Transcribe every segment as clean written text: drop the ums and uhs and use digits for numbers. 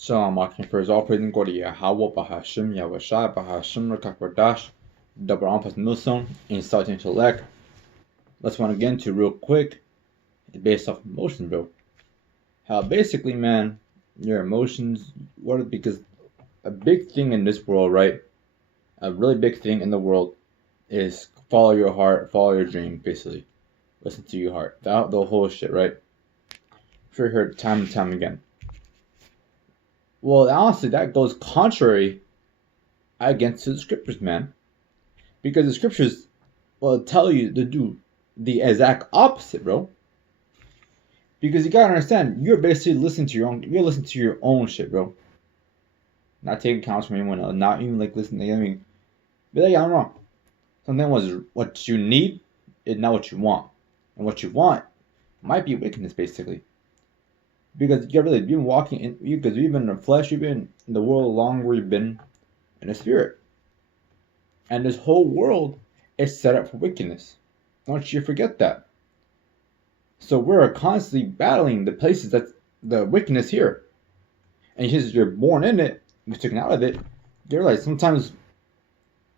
Shalom, Akim. First, all praise and glory to Yahweh, Bahashim, Yahweh Shai, Bahashim, Rakakwadash, double Ampas Milson, Insult Intellect. Let's want to get into real quick. It's based off emotions, bro. How basically, man, your emotions, because a big thing in this world, right? A really big thing in the world is follow your heart, follow your dream, basically. Listen to your heart. The whole shit, right? I'm sure you heard time and time again. Well, honestly, that goes contrary against the scriptures, man. Because the scriptures will tell you to do the exact opposite, bro. Because you gotta understand, you're basically listening to your own shit, bro. Not taking counts from anyone else, not even like listening. I mean, be like, yeah, I'm wrong. Something was what you need is not what you want, and what you want might be wickedness, basically. Because you've been walking in, because you've been in the flesh, you've been in the world longer, you've been in the spirit, and this whole world is set up for wickedness. Don't you forget that. So we're constantly battling the places that the wickedness here. And since you're born in it, you're taken out of it, you realize sometimes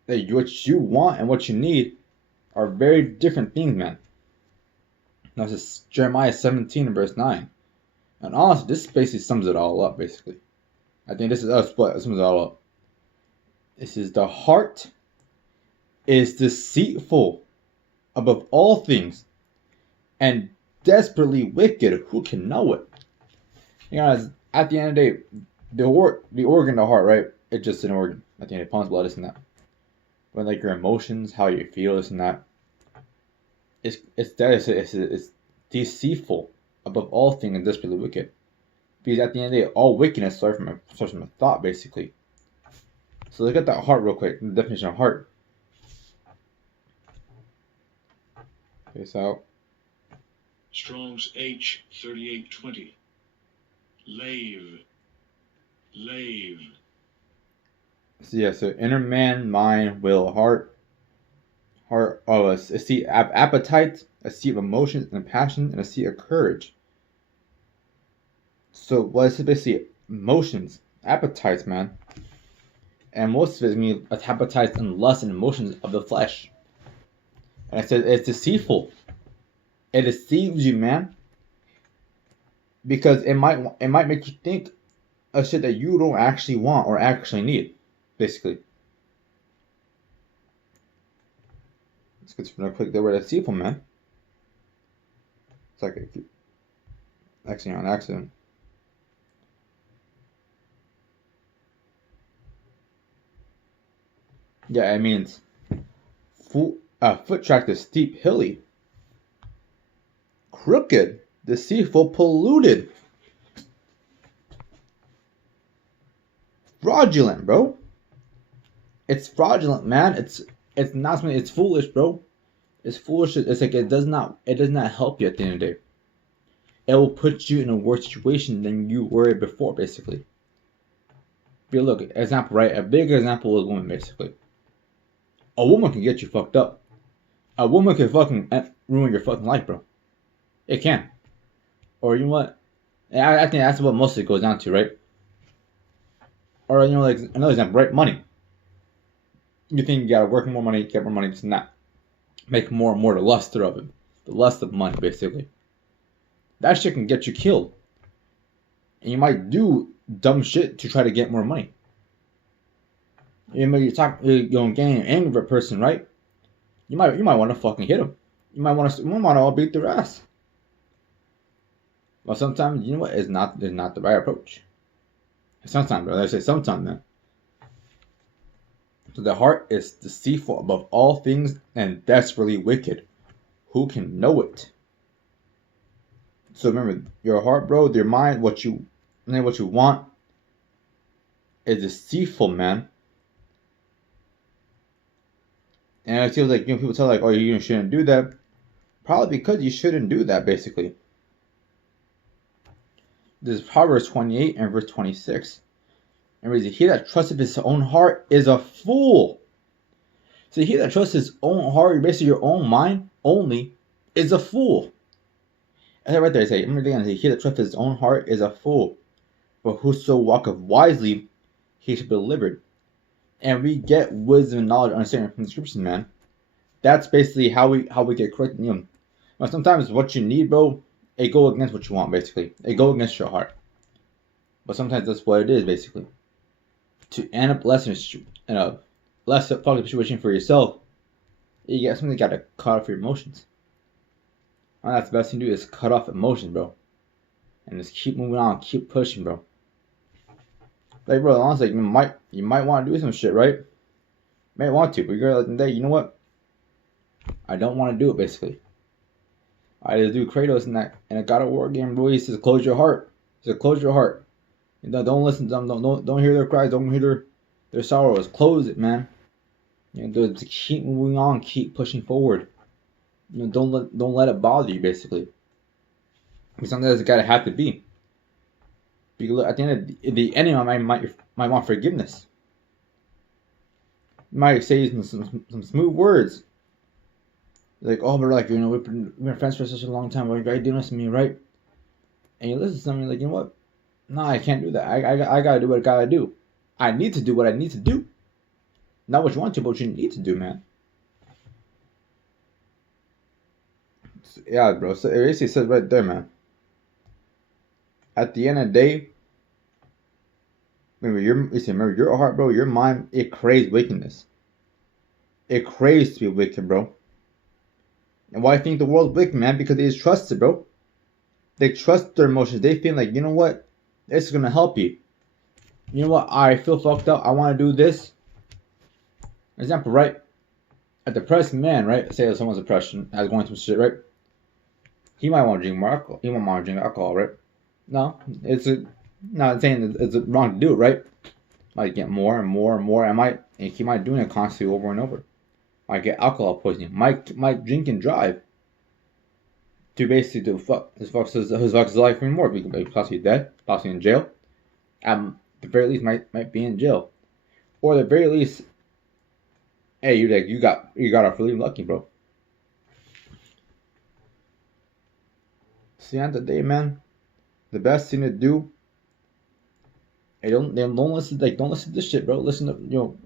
that what you want and what you need are very different things, man. Now this is Jeremiah 17 and verse 9. And honestly, this basically sums it all up, basically. I think this is us, but sums it all up. This is the heart is deceitful above all things and desperately wicked. Who can know it? You know, at the end of the day, the organ, the heart, right? It's just an organ. At the end, it pumps blood, this and that. But like your emotions, how you feel, this and that, it's deceitful above all things and desperately wicked. Because at the end of the day, all wickedness starts from a thought, basically. So look at that heart real quick. The definition of heart. Okay, so Strong's H3820. Lave. So yeah, so inner man, mind, will, heart. A seat of appetite, a seat of emotions and passion, and a seat of courage. So what is it basically? Emotions, appetites, man. And most of it means appetites and lust and emotions of the flesh. And I said it's deceitful. It deceives you, man. Because it might make you think of shit that you don't actually want or actually need, basically. Let's get to quick. They were deceitful, man. It's like actually on accident. Yeah, it means foot track is steep, hilly, crooked, deceitful, polluted, fraudulent, bro. It's fraudulent, man. It's not something. It's foolish, bro. It's foolish. It's like it does not help you at the end of the day. It will put you in a worse situation than you were before, basically. But look, example, right? A big example is women, basically. A woman can get you fucked up. A woman can fucking ruin your fucking life, bro. It can. Or you know what? I think that's what mostly goes down to, right? Or you know, like another example, right? Money. You think you gotta work more money, get more money, just not make more and more the luster of it, the lust of money, basically. That shit can get you killed, and you might do dumb shit to try to get more money. You know, you're getting angry with a person, right? You might want to fucking hit them. You might want to all beat their ass. But sometimes, you know what? It's not the right approach. Sometimes, bro. I say sometimes, man. So the heart is deceitful above all things and desperately wicked. Who can know it? So remember, your heart, bro, your mind, what you want, is deceitful, man. And it feels like, you know, people tell like, oh, you shouldn't do that. Probably because you shouldn't do that, basically. This is Proverbs 28 and verse 26. And reads, he that trusteth his own heart is a fool. So he that trusts his own heart, basically your own mind only, is a fool. And right there, I say, he that trusteth his own heart is a fool. but whoso walketh wisely, he shall be delivered. And we get wisdom and knowledge, understanding from the scriptures, man. That's basically how we get correct. But sometimes what you need, bro, it go against what you want, basically. It go against your heart. But sometimes that's what it is, basically. To end up less in a less fucked situation for yourself, you got something you gotta cut off your emotions. And that's the best thing to do is cut off emotions, bro. And just keep moving on, keep pushing, bro. Like, bro, honestly, you might want to do some shit, right? You might want to, but you're like, day, you know what? I don't want to do it, basically. I just do Kratos in a God of War game, bro. He says, close your heart. He says, close your heart. Don't listen to them. Don't hear their cries. Don't hear their sorrows. Close it, man. To keep moving on, keep pushing forward. Don't let it bother you, basically. Because sometimes it's gotta have to be. Because at the end of the enemy might want forgiveness. You might say some smooth words. Like, oh, but like, we've been friends for such a long time. Why are you doing this to me, right? And you listen to something like, you know what? No, I can't do that. I gotta do what I gotta do. I need to do what I need to do. Not what you want to, but what you need to do, man. Yeah, bro. So it basically says right there, man. At the end of the day, remember your heart, bro, your mind, it craves wickedness. It craves to be wicked, bro. And why I think the world's wicked, man? Because they just trust it, bro. They trust their emotions. They feel like, you know what? This is gonna help you. You know what? I feel fucked up. I want to do this. Example, right? A depressed man, right? Say someone's depression, has going through shit, right? He might want to drink more alcohol. He might want to drink alcohol, right? No, not saying it's wrong to do it, right? Might get more and more and more. And he might doing it constantly over and over. Might get alcohol poisoning. Might drink and drive. To basically his life even more. He could possibly dead, possibly in jail. At the very least, might be in jail, or at the very least, hey, you got off really lucky, bro. See, at the end of the day, man, the best thing to do. Hey, don't listen. Don't listen to this shit, bro. Listen to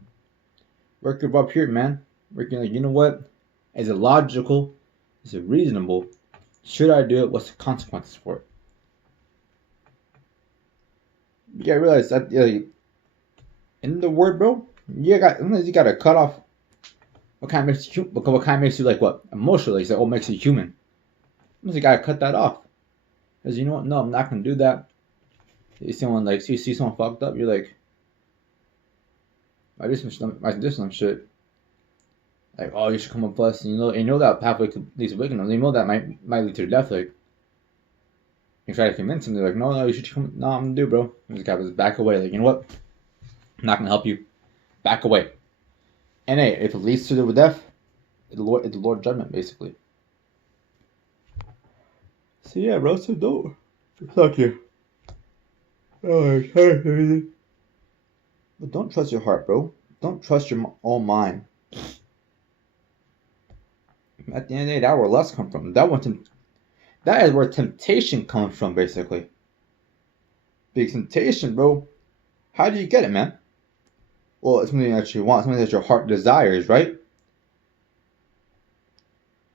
work your up here, man. Working like, you know what? Is it logical? Is it reasonable? Should I do it? What's the consequences for it? You gotta realize that in the word, bro, you gotta cut off what kind makes you like what emotionally. What makes you human? You gotta cut that off. Because you know what? No, I'm not gonna do that. You see someone see someone fucked up, you're like, I do some shit. Like, oh, you should come up plus, and you know that pathway leads to wickedness. You know that might lead to death. Like, you try to convince them, they're like, no, you should come. No, I'm gonna do, bro. You just gotta back away. Like, you know what? I'm not gonna help you. Back away. And hey, if it leads to the death, it's the Lord's judgment, basically. So yeah, bro. So don't fuck you. Oh, but don't trust your heart, bro. Don't trust your own mind. At the end of the day, that's where lust comes from. That is where temptation comes from, basically. Because temptation, bro, how do you get it, man? Well, it's something that you want, something that your heart desires, right?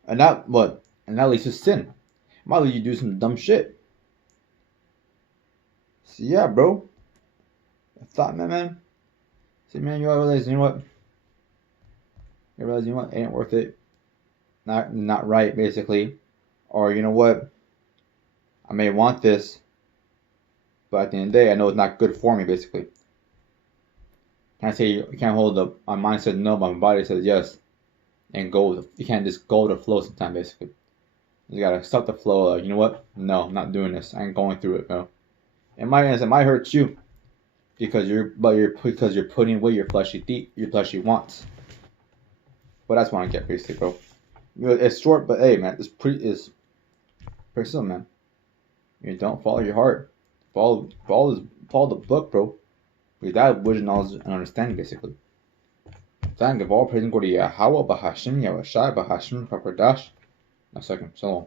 And that leads to sin. It might lead you to do some dumb shit. So yeah, bro. I thought, man. See, man, you realize, you know what? You realize, you know what? It ain't worth it. Not right, basically. Or you know what? I may want this, but at the end of the day, I know it's not good for me, basically. Can't say you can't hold my mind says no, but my body says yes, and you can't just go with the flow sometimes, basically. You gotta stop the flow. Like, you know what? No, I'm not doing this. I ain't going through it, bro. It might hurt you because you're putting away your fleshy wants. But that's what I get, basically, bro. It's short, but hey, man, it's pretty simple, man. Don't follow your heart. Follow the book, bro. With that wisdom, knowledge, and understanding, basically. Thank of all praise and glory to Yahweh, Bahashim, Yahushai, Bahashim, Papardash. Now, second, Shalom.